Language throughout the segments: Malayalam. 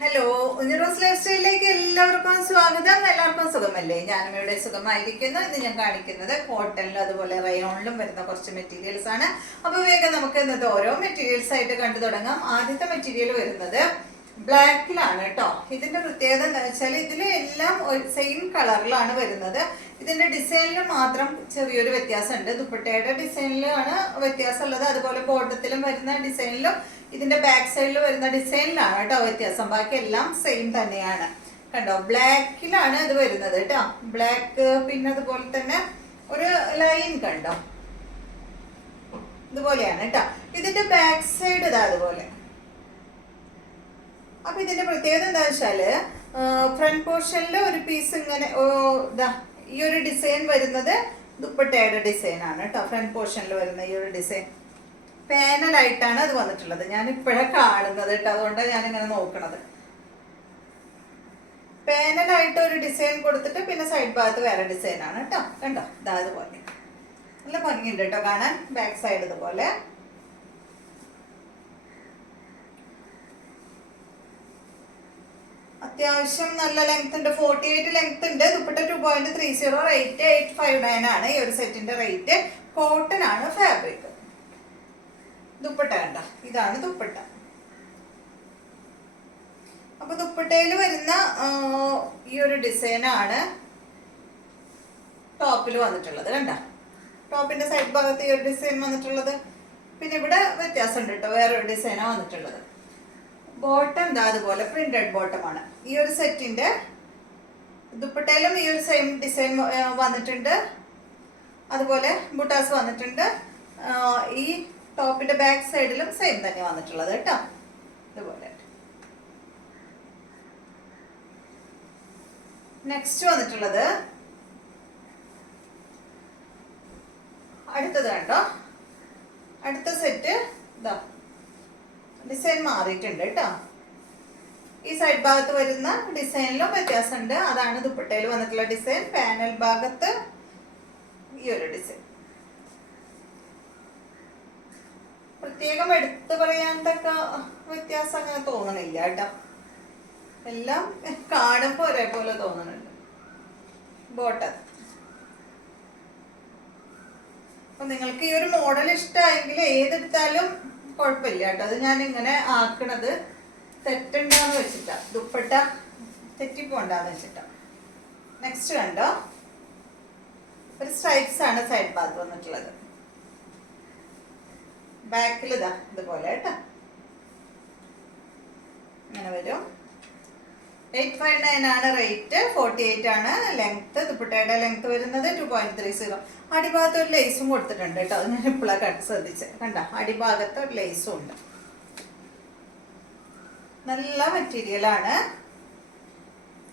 ഹലോ, ഉഞ്ഞിറോസ് ലൈഫ് സ്റ്റൈലിലേക്ക് എല്ലാവർക്കും സ്വാഗതം. എല്ലാവർക്കും സുഖമല്ലേ? ഞാനും ഇവിടെ സുഖമായിരിക്കുന്നു. ഇന്ന് ഞാൻ കാണിക്കുന്നത് കോട്ടണിലും അതുപോലെ റയോണിലും വരുന്ന കുറച്ച് മെറ്റീരിയൽസ് ആണ്. അപ്പോൾ വേഗം നമുക്ക് ഇന്നത്തെ ഓരോ മെറ്റീരിയൽസ് ആയിട്ട് കണ്ടു തുടങ്ങാം. ആദ്യത്തെ മെറ്റീരിയൽ വരുന്നത് ബ്ലാക്കിലാണ് കേട്ടോ. ഇതിന്റെ പ്രത്യേകത എന്താ വെച്ചാൽ ഇതിലെല്ലാം സെയിം കളറിലാണ് വരുന്നത്. ഇതിന്റെ ഡിസൈനിൽ മാത്രം ചെറിയൊരു വ്യത്യാസമുണ്ട്. ദുപ്പട്ടയുടെ ഡിസൈനിലാണ് വ്യത്യാസമുള്ളത്. അതുപോലെ ബോട്ടത്തിലും വരുന്ന ഡിസൈനിലും ഇതിന്റെ ബാക്ക് സൈഡിൽ വരുന്ന ഡിസൈനിലാണ് കേട്ടോ വ്യത്യാസം. ബാക്കി എല്ലാം സെയിം തന്നെയാണ്. കണ്ടോ, ബ്ലാക്കിലാണ് ഇത് വരുന്നത് കേട്ടോ. ബ്ലാക്ക്, പിന്നെ അതുപോലെ തന്നെ ഒരു ലൈൻ കണ്ടോ, ഇതുപോലെയാണ് കേട്ടോ. ഇതിന്റെ ബാക്ക് സൈഡ് ഇതാ അതുപോലെ. അപ്പൊ ഇതിന്റെ പ്രത്യേകത എന്താ വെച്ചാല് ഫ്രണ്ട് പോർഷനിൽ ഒരു പീസ് ഇങ്ങനെ ഈ ഒരു ഡിസൈൻ വരുന്നത് ദുപ്പട്ടയുടെ ഡിസൈൻ ആണ് കേട്ടോ. ഫ്രണ്ട് പോർഷനിൽ വരുന്ന ഈ ഒരു ഡിസൈൻ പാനലായിട്ടാണ് അത് വന്നിട്ടുള്ളത്. ഞാൻ ഇപ്പോഴാണ് കാണുന്നത് കേട്ടോ, അതുകൊണ്ടാണ് ഞാനിങ്ങനെ നോക്കണത്. പാനലായിട്ട് ഒരു ഡിസൈൻ കൊടുത്തിട്ട് പിന്നെ സൈഡ് ഭാഗത്ത് വേറെ ഡിസൈൻ ആണ് കേട്ടോ. കണ്ടോ, ഇതാ അതുപോലെ നല്ല ഭംഗിയുണ്ട് കേട്ടോ കാണാൻ. ബാക്ക് സൈഡ് ഇതുപോലെ. അത്യാവശ്യം നല്ല ലെങ്ത് ഉണ്ട്, 48 ലെങ്ത് ഉണ്ട്. ദുപ്പട്ട 2.30 റേറ്റ് 859 ആണ് ഈ ഒരു സെറ്റിന്റെ റേറ്റ്. കോട്ടൺ ആണ് ഫാബ്രിക്. ദുപ്പട്ട കണ്ട, ഇതാണ് ദുപ്പട്ട. അപ്പൊ ദുപ്പട്ടയിൽ വരുന്ന ഈ ഒരു ഡിസൈനാണ് ടോപ്പിൽ വന്നിട്ടുള്ളത്. കണ്ട, ടോപ്പിന്റെ സൈഡ് ഭാഗത്ത് ഈ ഒരു ഡിസൈൻ വന്നിട്ടുള്ളത്. പിന്നെ ഇവിടെ വ്യത്യാസം ഉണ്ട് കേട്ടോ, വേറൊരു ഡിസൈനാണ് വന്നിട്ടുള്ളത്. ബോട്ടം എന്താ അതുപോലെ പ്രിന്റഡ് ബോട്ടമാണ്. ഈ ഒരു സെറ്റിന്റെ ദുപ്പട്ടയിലും ഈ ഒരു സെയിം ഡിസൈൻ വന്നിട്ടുണ്ട്. അതുപോലെ ബുട്ടാസ് വന്നിട്ടുണ്ട്. ഈ ടോപ്പിന്റെ ബാക്ക് സൈഡിലും സെയിം തന്നെ വന്നിട്ടുള്ളത് കേട്ടോ. ഇതുപോലെ നെക്സ്റ്റ് വന്നിട്ടുള്ളത് അടുത്തത് കണ്ടോ. അടുത്ത സെറ്റ് ഇതാ ഡിസൈൻ മാറിയിട്ടുണ്ട് കേട്ടോ. ഈ സൈഡ് ഭാഗത്ത് വരുന്ന ഡിസൈനിലും വ്യത്യാസമുണ്ട്. അതാണ് ദുപ്പട്ടയിൽ വന്നിട്ടുള്ള ഡിസൈൻ. പാനൽ ഭാഗത്ത് ഈ ഒരു ഡിസൈൻ. പ്രത്യേകം എടുത്തു പറയാണ്ടൊക്കെ വ്യത്യാസം അങ്ങനെ തോന്നണില്ല കേട്ടോ. എല്ലാം കാണുമ്പോ ഒരേപോലെ തോന്നുന്നുണ്ട്. ബോട്ടം. അപ്പൊ നിങ്ങൾക്ക് ഈ ഒരു മോഡൽ ഇഷ്ടമായെങ്കിൽ ഏതെടുത്താലും കുഴപ്പമില്ല കേട്ടോ. അത് ഞാൻ ഇങ്ങനെ ആക്കണത് തെറ്റുണ്ടാന്ന് വെച്ചിട്ടാ, ദുപ്പട്ട തെറ്റിപ്പോണ്ടാന്ന് വെച്ചിട്ടാ. നെക്സ്റ്റ് കണ്ടോ, ഒരു സ്ട്രൈപ്സ് ആണ് സൈഡ് ഭാഗത്ത് വന്നിട്ടുള്ളത്. ബാക്കിൽ ഇതാ ഇതുപോലെ കേട്ടോ, ഇങ്ങനെ വരും. 859 ആണ് റേറ്റ്. 48 ആണ് ലെങ്ത്. ദുപ്പട്ടയുടെ ലെങ്ത് വരുന്നത് 2.30. അടിഭാഗത്ത് ഒരു ലേസും കൊടുത്തിട്ടുണ്ട് കേട്ടോ. അത് ഞാൻ ഇപ്പോഴാണ് ശ്രദ്ധിച്ചത്. കണ്ട, അടിഭാഗത്ത് ഒരു ലേസും ഉണ്ട്. നല്ല മെറ്റീരിയലാണ്.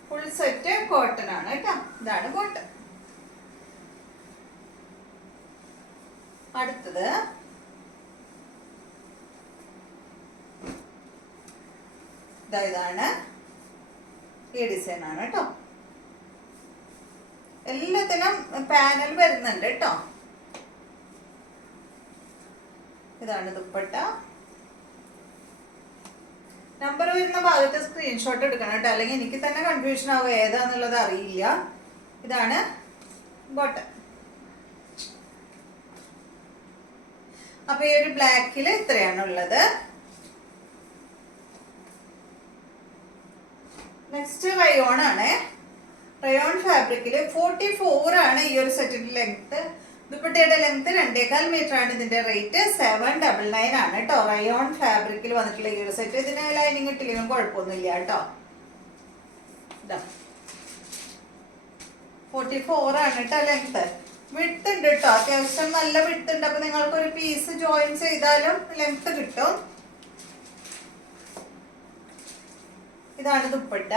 ഫുൾ സെറ്റ് കോട്ടൺ ആണ് കേട്ടോ. ഇതാണ് കോട്ടൺ. അടുത്തത് ഇതാണ്. ഈ ഡിസൈൻ ആണ് കേട്ടോ. എല്ലാത്തിനും പാനൽ വരുന്നുണ്ട് കേട്ടോ. ഇതാണ് ദുപ്പട്ട. നമ്പർ വരുന്ന ഭാഗത്ത് സ്ക്രീൻഷോട്ട് എടുക്കണം കേട്ടോ, അല്ലെങ്കിൽ എനിക്ക് തന്നെ കൺഫ്യൂഷൻ ആവും ഏതാന്നുള്ളത് അറിയില്ല. ഇതാണ് ബോട്ടം. അപ്പൊ ഈ ഒരു ബ്ലാക്കിൽ ഇത്രയാണ് ഉള്ളത്. നെക്സ്റ്റ് റയോൺ ആണ്. റയോൺ ഫാബ്രിക്കിൽ 44 ആണ് ഈ ഒരു സെറ്റിന്റെ ലെങ്ത്. ദുപ്പട്ടയുടെ ലെങ്ത് 2.25 മീറ്റർ ആണ്. ഇതിന്റെ റേറ്റ് 799 ആണ് കേട്ടോ. റയോൺ ഫാബ്രിക്കിൽ വന്നിട്ടുള്ള ഈ ഒരു സെറ്റ്. ഇതിന് ലൈനിങ് ഇട്ടില്ലെങ്കിലും കുഴപ്പമൊന്നുമില്ല കേട്ടോ. 44 ആണ് കേട്ടോ ലെങ്ത്. വിഡ്ത്ത് ഉണ്ട് കേട്ടോ, അത്യാവശ്യം നല്ല വിഡ്ത്ത് ഉണ്ട്. അപ്പൊ നിങ്ങൾക്ക് ഒരു പീസ് ജോയിൻ ചെയ്താലും ലെങ്ത് കിട്ടും. ഇതാണ് ദുപ്പട്ട.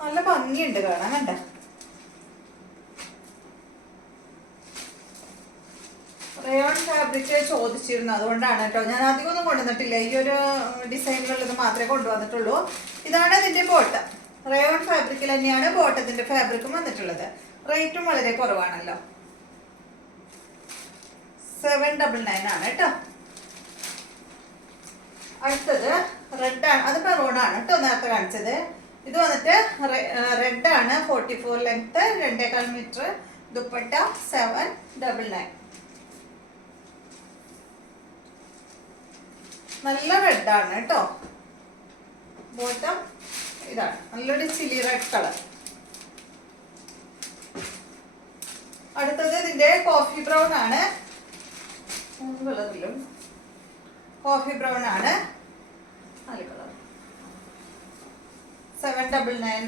നല്ല ഭംഗിയുണ്ട് കാണാൻ. കണ്ട, റയോൺ ഫാബ്രിക് ചോദിച്ചിരുന്നു, അതുകൊണ്ടാണ് കേട്ടോ. ഞാൻ അധികം ഒന്നും കൊണ്ടുവന്നിട്ടില്ല. ഈ ഒരു ഡിസൈനിലുള്ളത് മാത്രമേ കൊണ്ടുവന്നിട്ടുള്ളൂ. ഇതാണ് ഇതിന്റെ ബോട്ടം. റയോൺ ഫാബ്രിക്കിൽ തന്നെയാണ് ബോട്ടത്തിന്റെ ഫാബ്രിക്കും വന്നിട്ടുള്ളത്. റേറ്റും വളരെ കുറവാണല്ലോ. 799 ആണ് കേട്ടോ. അടുത്തത് റെഡ് ആണ്, അത് മെറൂൺ ആണ് കേട്ടോ. നേരത്തെ കാണിച്ചത്. ഇത് വന്നിട്ട് റെഡ് ആണ്, 44 ലെങ്ത്, 2.25 മീറ്റർ. ദുപ്പട്ട 799. നല്ല റെഡാണ് കേട്ടോ. ബോട്ടം ഇതാണ്, നല്ലൊരു ചില്ലി റെഡ് കളർ. അടുത്തത് ഇതിന്റെ കോഫി ബ്രൗൺ ആണ്. കളറിലും കോഫി ബ്രൗൺ ആണ്. 799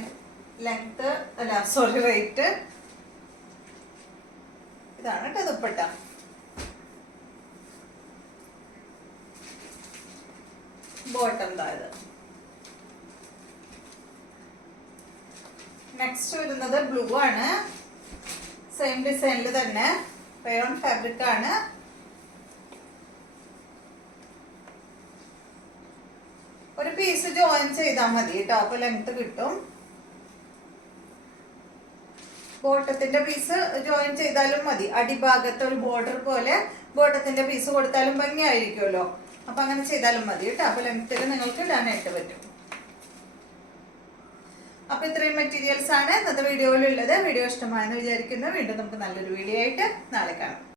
ലെങ്ത്, അല്ല സോറി റേറ്റ്. ഇതാണ് കേട്ടോ ദുപ്പട്ട. ബോട്ടം ഇത്. നെക്സ്റ്റ് വരുന്നത് ബ്ലൂ ആണ്. സെയിം ഡിസൈനിൽ തന്നെ റയോൺ ഫാബ്രിക് ആണ്. ഒരു പീസ് ജോയിൻ ചെയ്താൽ മതി കേട്ടോ, അപ്പൊ ലെങ്ത് കിട്ടും. ബോട്ടത്തിന്റെ പീസ് ജോയിൻ ചെയ്താലും മതി. അടിഭാഗത്ത് ഒരു ബോർഡർ പോലെ ബോട്ടത്തിന്റെ പീസ് കൊടുത്താലും ഭംഗിയായിരിക്കുമല്ലോ. അപ്പൊ അങ്ങനെ ചെയ്താലും മതി കേട്ടോ. അപ്പൊ ലെങ്ത്തിൽ നിങ്ങൾക്ക് ഇടാനായിട്ട് പറ്റും. അപ്പൊ ഇത്രയും മെറ്റീരിയൽസ് ആണ് ഇന്നത്തെ വീഡിയോയിലുള്ളത്. വീഡിയോ ഇഷ്ടമായെന്ന് വിചാരിക്കുന്നു. വീണ്ടും നമുക്ക് നല്ലൊരു വീഡിയോ ആയിട്ട് നാളെ കാണാം.